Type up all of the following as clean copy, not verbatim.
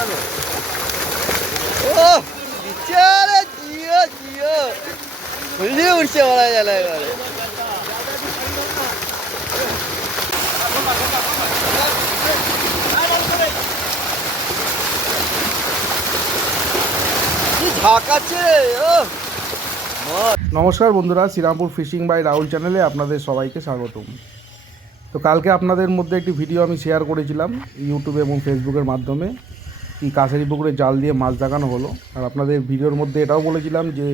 ও বিচারে জিও জিও ভুলি উঠছে বলা যায় না এবারে। নমস্কার বন্ধুরা, শ্রীরামপুর ফিশিং বাই রাহুল চ্যানেলে আপনাদের সবাইকে স্বাগতম। তো কালকে আপনাদের মধ্যে একটি ভিডিও আমি শেয়ার করেছিলাম ইউটিউবে এবং ফেসবুকের মাধ্যমে, কি কাছারি পুকুরে জাল দিয়ে মাছ দেখানো হলো। আর আপনাদের ভিডিওর মধ্যে এটাও বলেছিলাম যে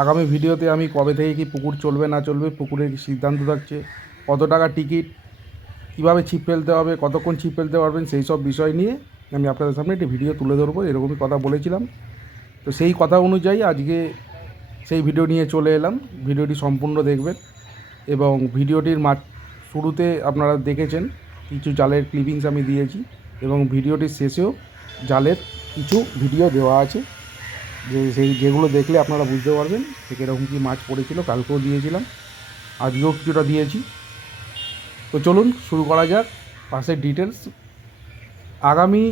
আগামী ভিডিওতে আমি কবে থেকে কি পুকুর চলবে না চলবে, পুকুরের সিদ্ধান্ত থাকছে, কত টাকা টিকিট, কীভাবে ছিপ ফেলতে হবে, কতক্ষণ ছিপ ফেলতে পারবেন, সেই সব বিষয় নিয়ে আমি আপনাদের সামনে একটি ভিডিও তুলে ধরবো, এরকমই কথা বলেছিলাম। তো সেই কথা অনুযায়ী আজকে সেই ভিডিও নিয়ে চলে এলাম। ভিডিওটি সম্পূর্ণ দেখবেন এবং ভিডিওটির শুরুতে আপনারা দেখেছেন কিছু জালের ক্লিপিংস আমি দিয়েছি এবং ভিডিওটির শেষেও জালের কিছু ভিডিও দেওয়া আছে, যেগুলো দেখলে আপনারা বুঝতে পারবেন যে কীরকম কী মাছ পড়েছিল। কালকেও দিয়েছিলাম, আজকেও কিছুটা দিয়েছি। তো চলুন শুরু করা যাক পাশের ডিটেলস। আগামী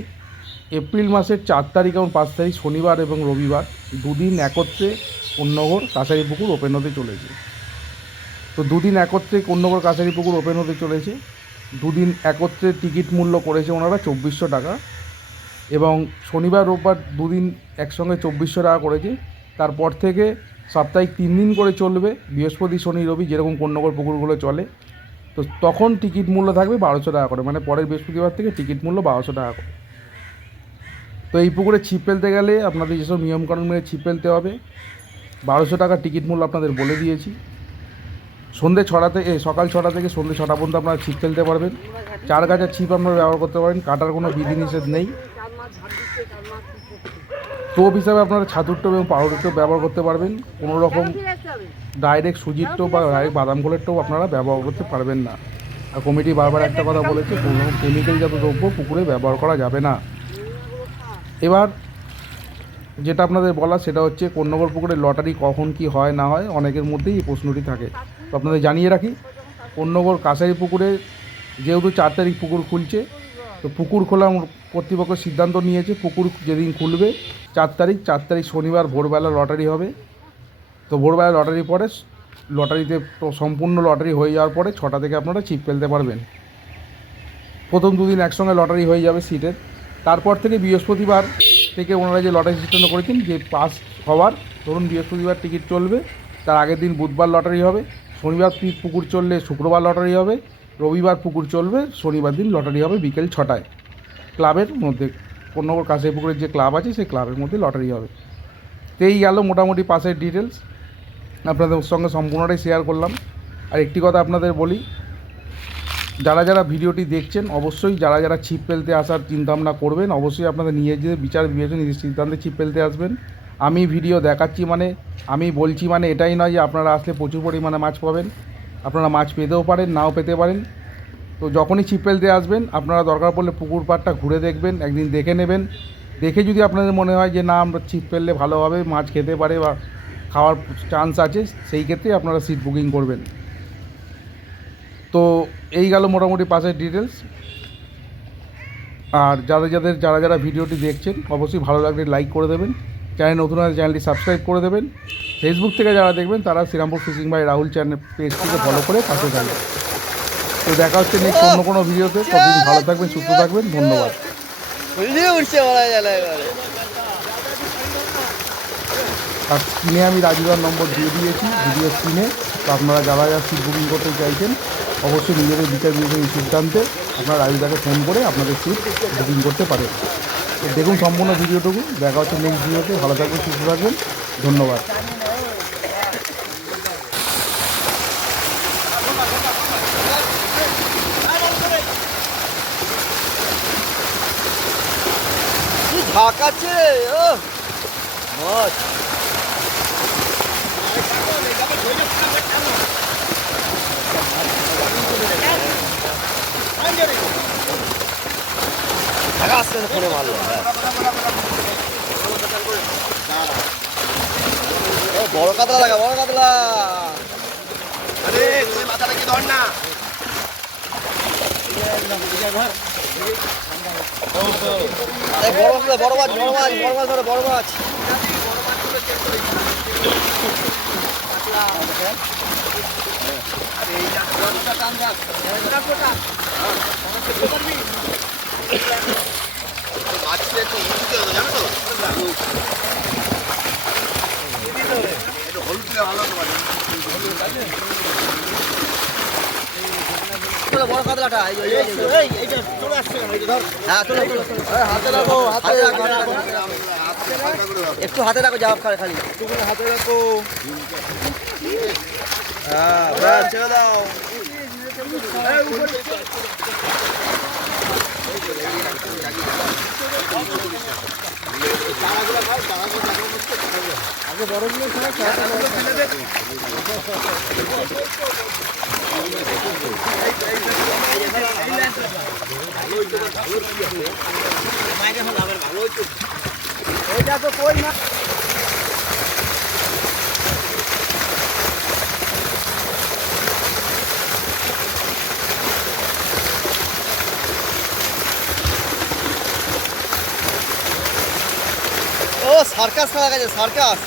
এপ্রিল মাসের 4 তারিখ এবং 5 তারিখ শনিবার এবং রবিবার দুদিন একত্রে কোন্নগর কাছারি পুকুর ওপেন হতে চলেছে। তো দুদিন একত্রে কোন্নগর কাছারি পুকুর ওপেন হতে চলেছে। দুদিন একত্রে টিকিট মূল্য করেছে ওনারা 2400 টাকা এবং শনিবার রোববার দুদিন একসঙ্গে 2400 টাকা করেছে। তারপর থেকে সাপ্তাহিক 3 দিন করে চলবে, বৃহস্পতি শনি রবি যেরকম কোন্নগর পুকুরগুলো চলে। তো তখন টিকিট মূল্য থাকবে 1200 টাকা করে, মানে পরের বৃহস্পতিবার থেকে টিকিট মূল্য 1200 টাকা করে। তো এই পুকুরে ছিপ ফেলতে গেলে আপনাদের যেসব নিয়মকানুন মেনে ছিপ ফেলতে হবে, 1200 টাকা টিকিট মূল্য আপনাদের বলে দিয়েছি। সকাল 6টা থেকে সন্ধ্যে 6টা পর্যন্ত আপনারা ছিপ ফেলতে পারবেন। 4 গাছের ছিপ আপনারা ব্যবহার করতে পারেন, কাটার কোনো বিধিনিষেধ নেই। টোপ হিসাবে আপনারা ছাতুর টোপ এবং পাউডার টোপ ব্যবহার করতে পারবেন। কোনো রকম ডাইরেক্ট সুজির টোপ বা ডাইরেক্ট বাদাম খোলের টোপ আপনারা ব্যবহার করতে পারবেন না। আর কমিটি বারবার একটা কথা বলেছে, কোনো রকম কেমিক্যালজাত দ্রব্য পুকুরে ব্যবহার করা যাবে না। এবার যেটা আপনাদের বলা সেটা হচ্ছে কোন্নগর পুকুরে লটারি কখন কি হয় না হয়, অনেকের মধ্যেই এই প্রশ্নটি থাকে। তো আপনাদের জানিয়ে রাখি, কোন্নগর কাছারি পুকুরে যেহেতু 4 তারিখ পুকুর খুলছে, তো পুকুর খোলা কর্তৃপক্ষ সিদ্ধান্ত নিয়েছে পুকুর যেদিন খুলবে 4 তারিখ শনিবার ভোরবেলা লটারি হবে। তো ভোরবেলা লটারি পরে লটারিতে তো সম্পূর্ণ লটারি হয়ে যাওয়ার পরে 6টা থেকে আপনারা ছিপ ফেলতে পারবেন। প্রথম দুদিন একসঙ্গে লটারি হয়ে যাবে সিটের। তারপর থেকে বৃহস্পতিবার থেকে ওনারা যে লটারি সিস্টেম করেছেন, যে পাস হওয়ার ধরুন বৃহস্পতিবার টিকিট চলবে, তার আগের দিন বুধবার লটারি হবে, শনিবার পুকুর চললে শুক্রবার লটারি হবে, রবিবার পুকুর চলবে, শনিবার দিন লটারি হবে বিকেল 6টায় ক্লাবের মধ্যে। কোন্নগর কাছারি পুকুরের যে ক্লাব আছে সেই ক্লাবের মধ্যে লটারি হবে। তো এই গেল মোটামুটি পাশের ডিটেলস, আপনাদের সঙ্গে সম্পূর্ণটাই শেয়ার করলাম। আর একটি কথা আপনাদের বলি, যারা ভিডিওটি দেখছেন অবশ্যই যারা ছিপ ফেলতে আসার চিন্তাভাবনা করবেন, অবশ্যই আপনাদের নিজেদের বিচার বিবেচনা নিজের সিদ্ধান্তে ছিপ ফেলতে আসবেন। আমি ভিডিও দেখাচ্ছি মানে, আমি বলছি মানে এটাই নয় যে আপনারা আসলে প্রচুর পরিমাণে মাছ পাবেন। আপনারা মাছ পেতেও পারেন, নাও পেতে পারেন। তো যখনই ছিপ ফেলতে আসবেন আপনারা দরকার পড়লে পুকুর পাড়টা ঘুরে দেখবেন, একদিন দেখে নেবেন। দেখে যদি আপনাদের মনে হয় যে না আমরা ছিপ ফেললে ভালোভাবে মাছ খেতে পারে বা খাওয়ার চান্স আছে, সেই ক্ষেত্রে আপনারা সিট বুকিং করবেন। তো এই গেল মোটামুটি পাশের ডিটেলস। আর যারা ভিডিওটি দেখছেন অবশ্যই ভালো লাগলে লাইক করে দেবেন, চ্যানেল নতুন হলে চ্যানেলটি সাবস্ক্রাইব করে দেবেন। ফেসবুক থেকে যারা দেখবেন তারা Srirampur fishing by Rahul channel পেজটিকে ফলো করে পাশে থাকবেন। তো দেখা হচ্ছে নেক্সট অন্য কোনো ভিডিওতে। সবদিন ভালো থাকবেন, সুস্থ থাকবেন, ধন্যবাদ। আর স্ক্রিনে আমি রাজুদার নম্বর দিয়ে দিয়েছি ভিডিও স্ক্রিনে। তো আপনারা যারা সিট বুকিং করতে চাইছেন অবশ্যই নিজেদের বিচার বিবেচনার সিদ্ধান্তে আপনারা রাজুদাকে ফোন করে আপনাদের সিট বুকিং করতে পারেন। তো দেখুন সম্পূর্ণ ভিডিওটুকু। দেখা হচ্ছে নেক্সট ভিডিওতে। ভালো থাকবেন, সুস্থ থাকবেন, ধন্যবাদ। ঝাঁকাচ্ছে ও মাছ। আস্তে আস্তে করে মারলো। বড় কাতলা লাগা, বড় কাতলা। আরে মাথাটা কি ধর না। এই বড় মাছ ধরে বড় মাছ। বড় কাতলাটা হ্যাঁ চলো হাতে রাখো একটু হাতে রাখো জবাব খালি হাতে রাখো হ্যাঁ ব্যাস ছেড়ে দাও আগে বড়গুলো ওইটা তো কই না ও সার্কাস খেলা গেছে সার্কাস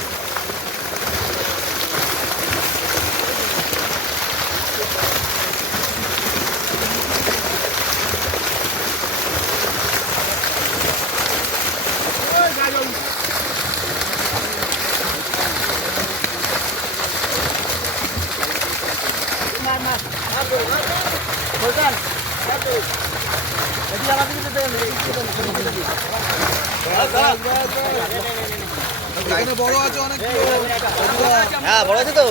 বড় আছে অনেকগুলো হ্যাঁ বড় আছে তো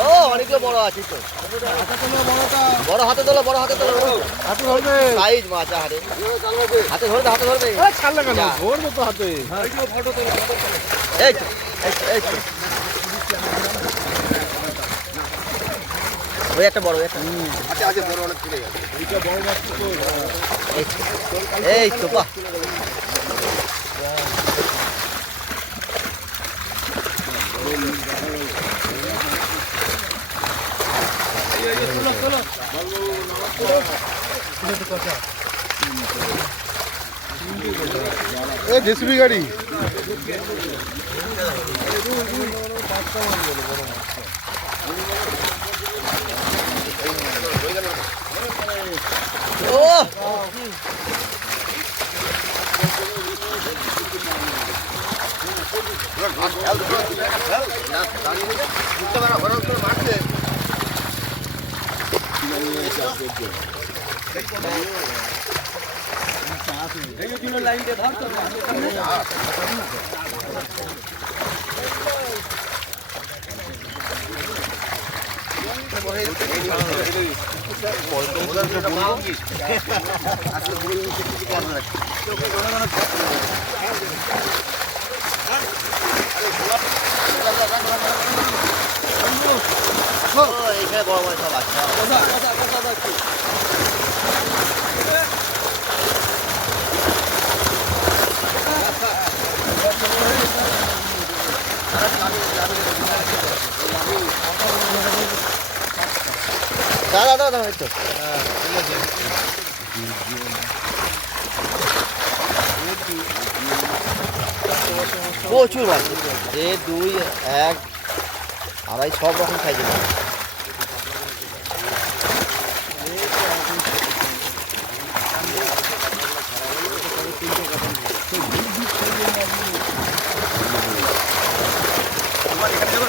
ও অনেকগুলো বড় আছে তো বড় হাতে তোলো হাতে ধরবে সাইজ মাছ হাতে ধরবে ছাড়লে কেন ধরবে তো হাতে এই ওই একটা বড় একটা আছে বড় অনেক ছিড়ে গেছে এইটা বড় মাছ তো এই তো বাহ জেসিবি গাড়ি ও লাইন এখানে বড় বড় সব আছে দাদা হয়তো প্রচুর মাছ 1 2 1 আড়াই সব রকম সাইজের মাছ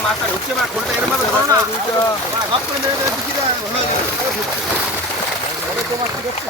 মাছটা ঢুকছে না খোলটা এরকম ভাবে ধরো না সব করে মেরে দিচ্ছি না ভালো